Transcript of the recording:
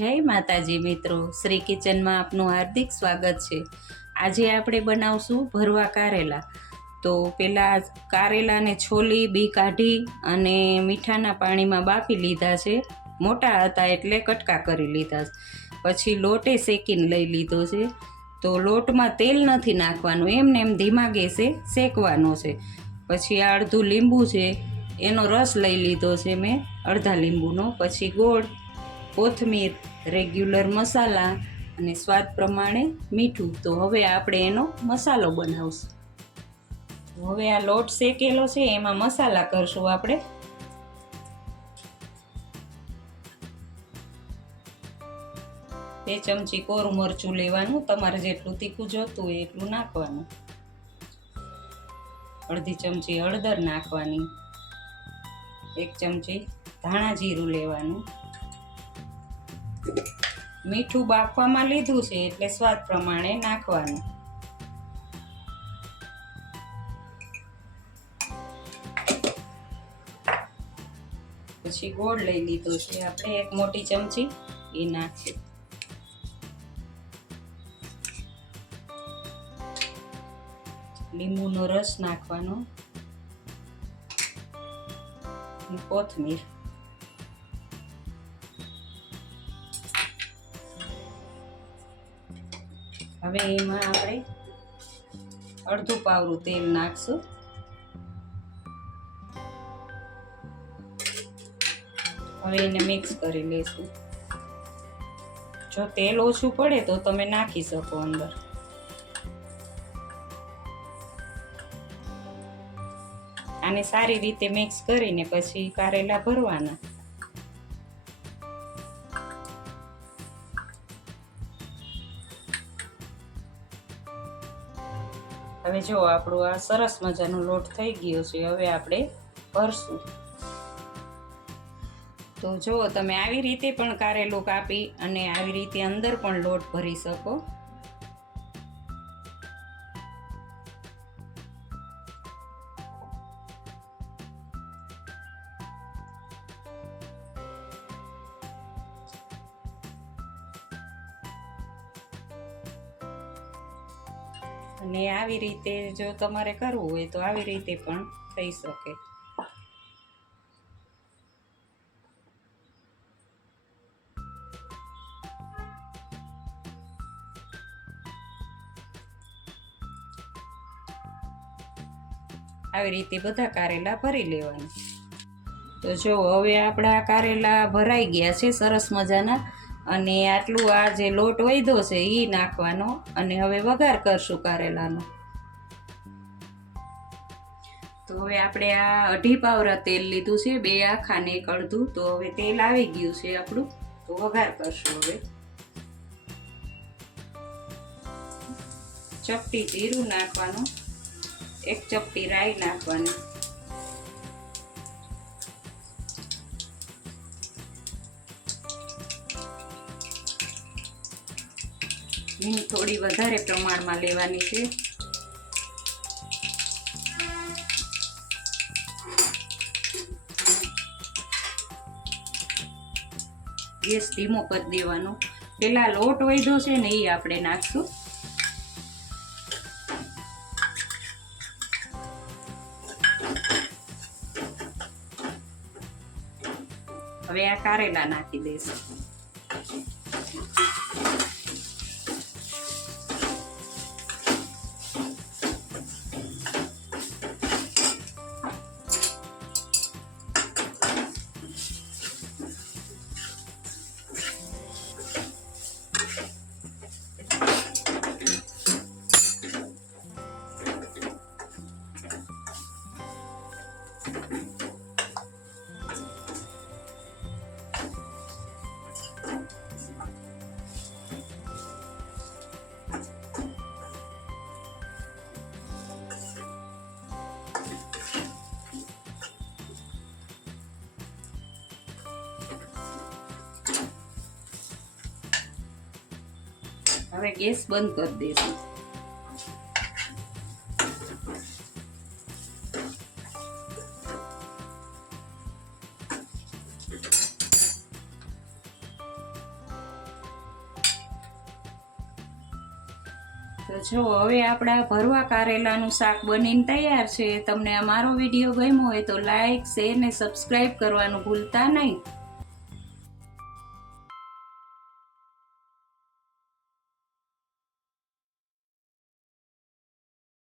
જય માતાજી મિત્રો, શ્રી કિચનમાં આપનું હાર્દિક સ્વાગત છે। આજે આપણે બનાવશું ભરવા કારેલા। તો પહેલાં કારેલાને છોલી બી કાઢી અને મીઠાના પાણીમાં બાફી લીધા છે। મોટા હતા એટલે કટકા કરી લીધા છે। પછી લોટે શેકીને લઈ લીધો છે। તો લોટમાં તેલ નથી નાખવાનું, એમને એમ ધીમા ગેસે શેકવાનો છે। પછી આ અડધું લીંબુ છે, એનો રસ લઈ લીધો છે મેં, અડધા લીંબુનો। પછી ગોળ, કોથમીર, રેગ્યુલર મસાલા અને સ્વાદ પ્રમાણે મીઠું। તો હવે આપણે એનો મસાલો બનાવશું। હવે આ લોટ શેકેલો છે, એમાં મસાલા કરશું આપણે। 2 ચમચી કોરું મરચું લેવાનું, તમારે જેટલું તીખું જોતું હોય એટલું નાખવાનું। અડધી ચમચી હળદર નાખવાની, 1 ચમચી ધાણા જીરું લેવાનું। મીઠું બાફવામાં લીધું છે એટલે સ્વાદ પ્રમાણે નાખવાનું। પછી ગોળ લઈ લીધો છે આપણે 1 મોટી ચમચી, એ નાખીએ। લીંબુનો રસ નાખવાનો, કોથમીર, હવે એમાં આપણે અડધું પાવરું તેલ નાખશું। હવે એને મિક્સ કરી લેશું। જો તેલ ઓછું પડે તો તમે નાખી શકો અંદર। આને સારી રીતે મિક્સ કરીને પછી કારેલા ભરવાના। હવે જો આપણો આ સરસ મજાનો લોટ થઈ ગયો છે, હવે આપણે ભરશું। તો જો તમે આવી રીતે પણ કારેલું કાપી અને આવી રીતે અંદર પણ લોટ ભરી શકો। અને આવી રીતે જો તમારે કરવું હોય તો આવી રીતે પણ થઈ શકે। આવી રીતે બધા કારેલા ભરી લેવાના। તો જો હવે આપણા કારેલા ભરાઈ ગયા છે સરસ મજાના। અને આટલું આ જે લોટ વધ્યો છે એ નાખવાનો, અને હવે વઘાર કરશું કારેલાનો। તો હવે આપણે આ 2.5 પાવરા તેલ લીધું છે, 2 આખા ને 1 અડધું। તો હવે તેલ આવી ગયું છે આપણું, તો વઘાર કરશું। હવે ચપટી જીરું નાખવાનું, 1 ચપટી રાઈ નાખવાની, હિંગ થોડી વધારે પ્રમાણમાં લેવાની છે। ગેસ ધીમો કરી દેવાનો। પેલા લોટ વધ્યો છે ને એ આપણે નાખશું। હવે આ કારેલા નાખી દઈશું। હવે ગેસ બંધ કરી દઈશું। તો જો હવે આપણા ભરવા કારેલાનું શાક બનીને તૈયાર છે. તમને આ મારો વિડીયો ગમ્યો હોય તો લાઈક, શેર ને સબસ્ક્રાઈબ કરવાનું ભૂલતા નહીં.